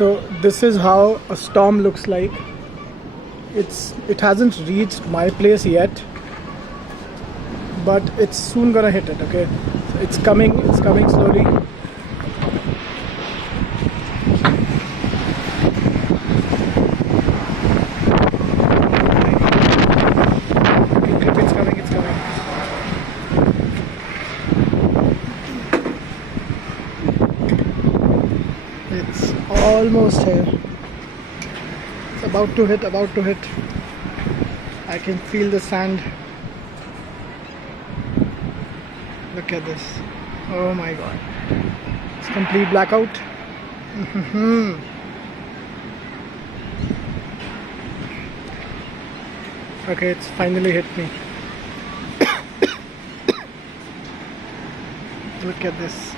So this is how a storm looks like. It hasn't reached my place yet, but it's soon gonna hit it. Okay, so it's coming slowly. It's coming. It's almost here. It's about to hit. I can feel the sand. Look at this. Oh my god. It's complete blackout. Okay, it's finally hit me. Look at this.